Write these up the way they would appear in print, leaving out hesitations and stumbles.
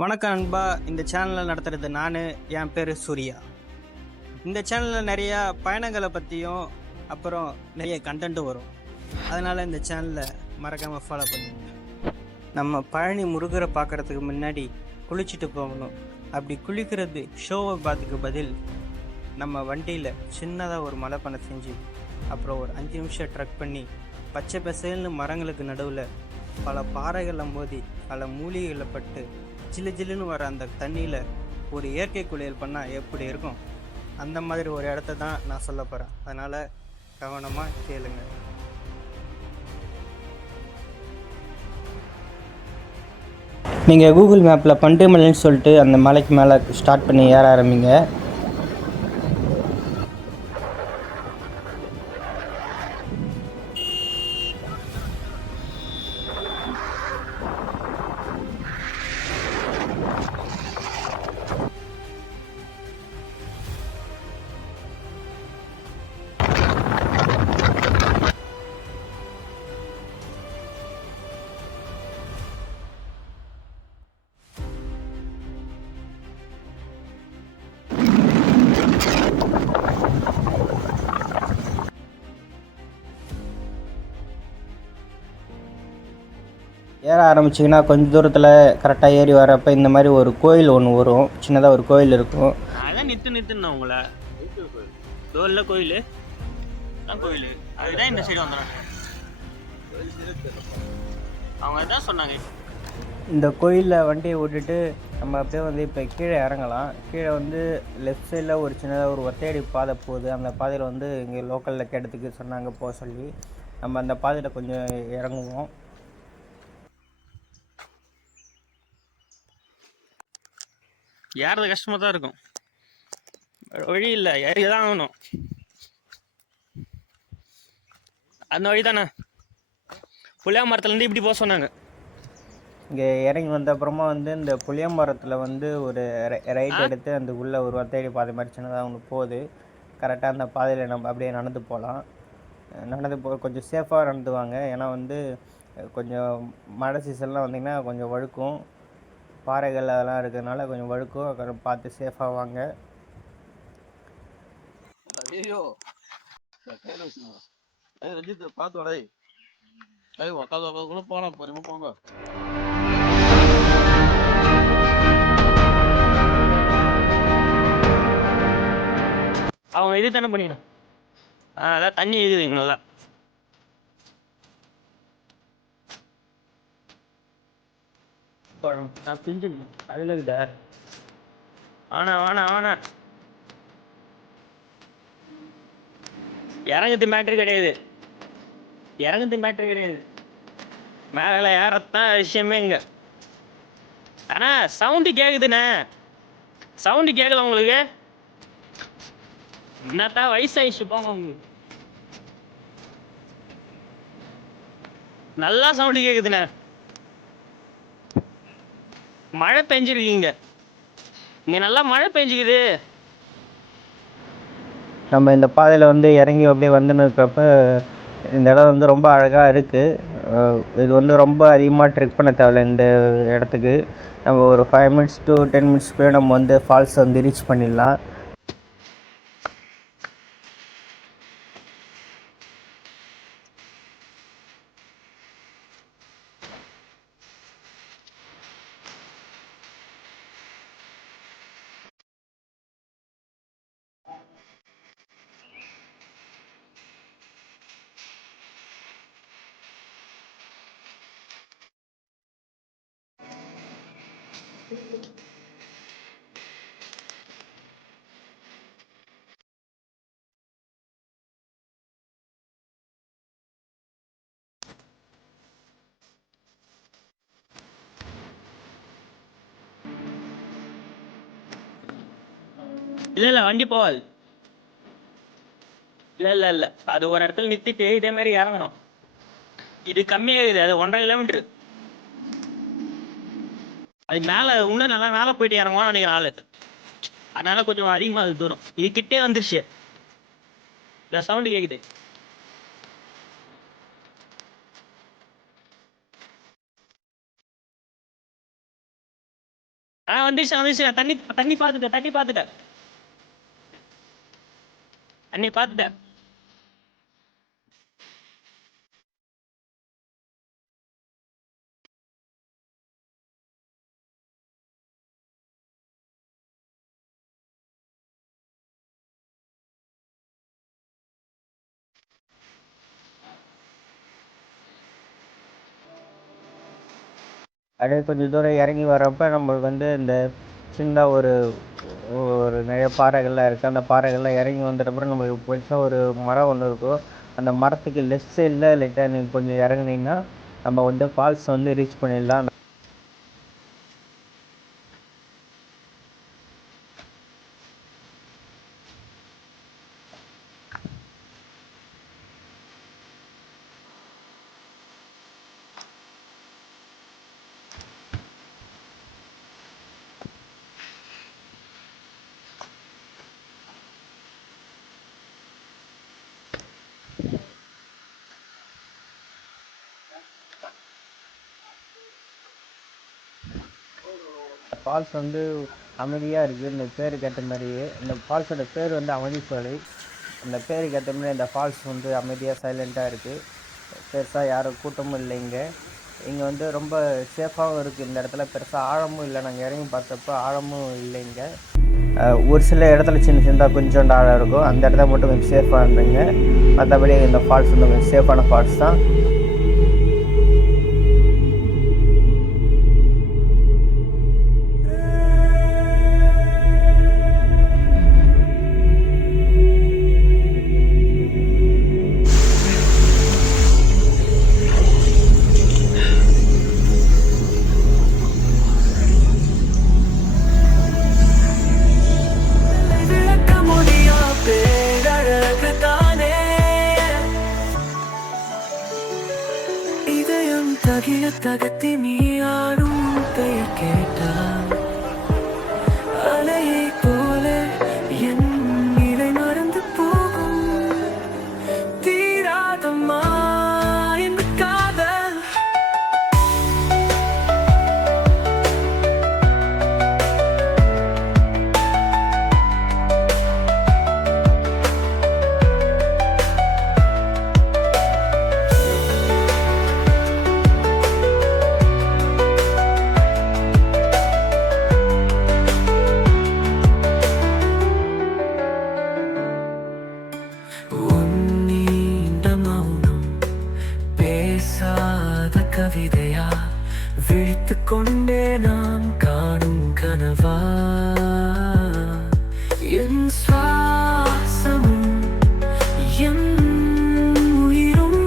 வணக்கம் அன்பா. இந்த சேனலில் நடத்துறது நான். என் பேர் சூர்யா. இந்த சேனலில் நிறையா பயணங்களை பற்றியும் அப்புறம் நிறைய கண்டென்ட்டும் வரும். அதனால் இந்த சேனலை மறக்காமல் ஃபாலோ பண்ணுங்க. நம்ம பழனி முருகரை பார்க்குறதுக்கு முன்னாடி குளிச்சுட்டு போகணும். அப்படி குளிக்கிறது ஷோவை பார்த்துக்கு பதில் நம்ம வண்டியில் சின்னதாக ஒரு மலைப்பணை செஞ்சு அப்புறம் ஒரு 5 நிமிஷம் ட்ரக் பண்ணி பச்சை பசேல்னு மரங்களுக்கு நடுவில் பல பாறைகளை மோதி பல மூலிகைகளை பட்டு ஜில்லு ஜில்லுன்னு வர அந்த தண்ணியில் ஒரு இயற்கை குளியல் பண்ணால் எப்படி இருக்கும், அந்த மாதிரி ஒரு இடத்த தான் நான் சொல்ல போகிறேன். அதனால் கவனமாக கேளுங்க. நீங்கள் கூகுள் மேப்பில் பண்டுமலைன்னு சொல்லிட்டு அந்த மலைக்கு மேலே ஸ்டார்ட் பண்ணி ஏற ஆரம்பிங்க. ஏற ஆரம்பிச்சிங்கன்னா கொஞ்சம் தூரத்தில் கரெக்டாக ஏறி வரப்போ இந்த மாதிரி ஒரு கோயில் ஒன்று வரும். சின்னதாக ஒரு கோயில் இருக்கும். அதான் நிறுத்துனா உங்களை டோல்ல கோயில் கோயில் அதுதான் இந்த சைடு வந்தாங்க. அவங்க தான் சொன்னாங்க. இந்த கோயிலில் வண்டியை விட்டுட்டு நம்ம அப்படியே வந்து இப்போ கீழே இறங்கலாம். கீழே வந்து லெஃப்ட் சைடில் ஒரு சின்னதாக ஒரு ஒத்தையடி பாதை போகுது. அந்த பாதையில் வந்து இங்கே லோக்கலில் கேட்டதுக்கு சொன்னாங்க போக சொல்லி. நம்ம அந்த பாதையில் கொஞ்சம் இறங்குவோம். ஏறது கஷ்டமாக தான் இருக்கும், வழி இல்லை, ஏறி தான் ஆகணும். அந்த வழி தானே புளியா மரத்துலேருந்து இப்படி போக சொன்னாங்க. இங்கே இறங்கி வந்த அப்புறமா வந்து இந்த புளிய மரத்தில் வந்து ஒரு ரைட் எடுத்து அந்த உள்ளே ஒரு ஒத்தையடி பாதை மாதிரி சின்னதாக ஒன்று போகுது. கரெக்டாக அந்த பாதையில் நம்ம அப்படியே நடந்து போகலாம். நடந்து கொஞ்சம் சேஃபாக நடந்துவாங்க. ஏன்னா வந்து கொஞ்சம் மழை சீசன்லாம் வந்திங்கன்னா கொஞ்சம் வழுக்கும், பாறைகள் அதெல்லாம் இருக்கிறதுனால கொஞ்சம் வழுக்கும். அப்புறம் பார்த்து சேஃபாக வாங்க. ஐயோ ரஞ்சித் பார்த்து வடை உக்காந்து போனா பொறுமை போங்க. அவங்க இது தானே பண்ணிடணும். அதான் தண்ணி இருக்குது இங்கதான். நான் பிஞ்சு அதில் இருக்குதா. வாணா வாணா வாணா இறங்குறது மேட்ரு கிடையாது, இறங்குறது மேட்ரு கிடையாது, மேலே ஏறத்தான் விஷயமே இங்கே. ஆனால் சவுண்டு கேட்குதுண்ணே, சவுண்டு கேட்குது உங்களுக்கு? என்னத்தான் வயசாயிடுச்சு போங்க உங்களுக்கு. நல்லா சவுண்டு கேட்குதுண்ணே. மழை பெஞ்சிருக்கீங்க இங்கே, நல்லா மழை பெஞ்சிக்குது. நம்ம இந்த பாதையில் வந்து இறங்கி அப்படியே வந்துன்னு இருக்கிறப்ப இந்த இடம் வந்து ரொம்ப அழகாக இருக்குது. இது வந்து ரொம்ப அதிகமாக ட்ரெக் பண்ண தேவையில்ல. இந்த இடத்துக்கு நம்ம ஒரு 5 மினிட்ஸ் to 10 மினிட்ஸ்க்குள்ளே நம்ம வந்து ஃபால்ஸ் வந்து ரீச் பண்ணிடலாம். இல்லை இல்லை வண்டி போகாது. இல்லை இல்லை இல்லை, அது ஒரு இடத்துல நிறுத்திட்டு இதே மாதிரி இறங்கணும். இது கம்மியாகுது, அது 1.5 கிலோமீட்டரு. அது மேலே இன்னும் நல்லா மேலே போயிட்டு இறங்குவான்னு நினைக்கிறேன் ஆளு. அதனால கொஞ்சம் அதிகமாக அது தூரம். இது கிட்டே வந்துருச்சு. இந்த சவுண்டு கேட்குது. வந்துச்சு. தண்ணி தண்ணி பார்த்துட்டேன் தண்ணி பார்த்துட்டேன் தண்ணி பார்த்துட்டேன். அப்படியே கொஞ்சம் தூரம் இறங்கி வரப்போ நம்மளுக்கு வந்து இந்த சின்ன ஒரு ஒரு நிறைய பாறைகள்லாம் இருக்குது. அந்த பாறைகள்லாம் இறங்கி வந்துட்டப்புறம் நம்மளுக்கு பெருசாக ஒரு மரம் ஒன்று இருக்கும். அந்த மரத்துக்கு லெஃப்ட் சைடில் லைட்டாக நீங்கள் கொஞ்சம் இறங்குனீங்கன்னா நம்ம வந்து ஃபால்ஸ் வந்து ரீச் பண்ணிடலாம். ஃபால்ஸ் வந்து அமைதியாக இருக்குது. இந்த பேருக்கு ஏற்ற மாதிரியே இந்த ஃபால்ஸோட பேர் வந்து அமைதிப்பாறை. அந்த பேருக்கு ஏற்ற மாதிரி இந்த ஃபால்ஸ் வந்து அமைதியாக சைலண்ட்டாக இருக்குது. பெருசாக யாரும் கூட்டமும் இல்லை. இங்கே வந்து ரொம்ப சேஃபாகவும் இருக்குது. இந்த இடத்துல பெருசாக ஆழமும் இல்லை. நாங்கள் இறங்கி பார்த்தப்போ ஆழமும் இல்லை. இங்கே ஒரு சில இடத்துல சின்ன சின்னதாக கொஞ்சோண்டு ஆழம் இருக்கும். அந்த இடத்துல மட்டும் கொஞ்சம் சேஃபாக இருந்துங்க. மற்றபடி இந்த ஃபால்ஸ் வந்து கொஞ்சம் சேஃபான ஃபால்ஸ் தான். தகத்தி நீயாடும் பெயர் கேட்டால் அலையை போல என் நிலை மறந்து போகும். தீராதம்மா என் காதல். கவிதையா விழித்துக் கொண்டே நாம் காணும் கனவா என் சுவாசமும் என் உயிரும்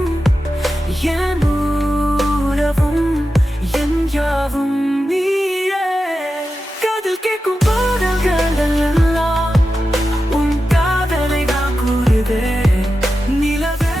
என் உறவும் என் யாவும் நீயே. காதல் கேட்கும் பாடல்கள் எல்லாம் உன் காதலை நான் கூறுதே. நிலவே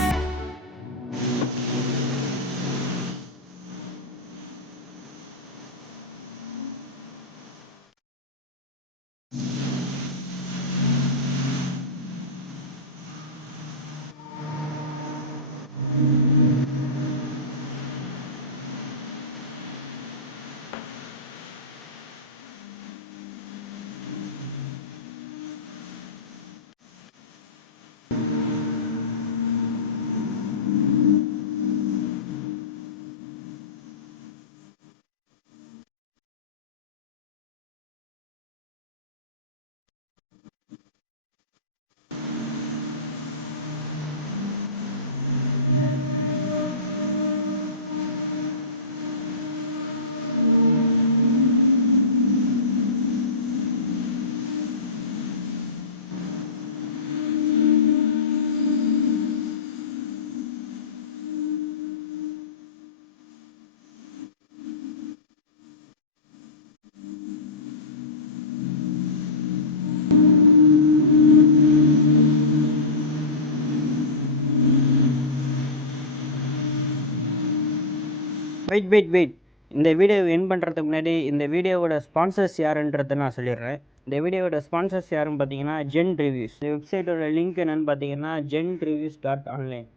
வெயிட் இந்த வீடியோ என் பண்ணுறதுக்கு முன்னாடி இந்த வீடியோவோட ஸ்பான்சர்ஸ் யாருன்றதை நான் சொல்லிடுறேன். இந்த வீடியோவோட ஸ்பான்சர்ஸ் யாருன்னு பார்த்தீங்கன்னா ஜென் ரிவ்யூஸ். இந்த வெப்சைட்டோட லிங்க் என்னென்னு பார்த்தீங்கன்னா genreviews.online.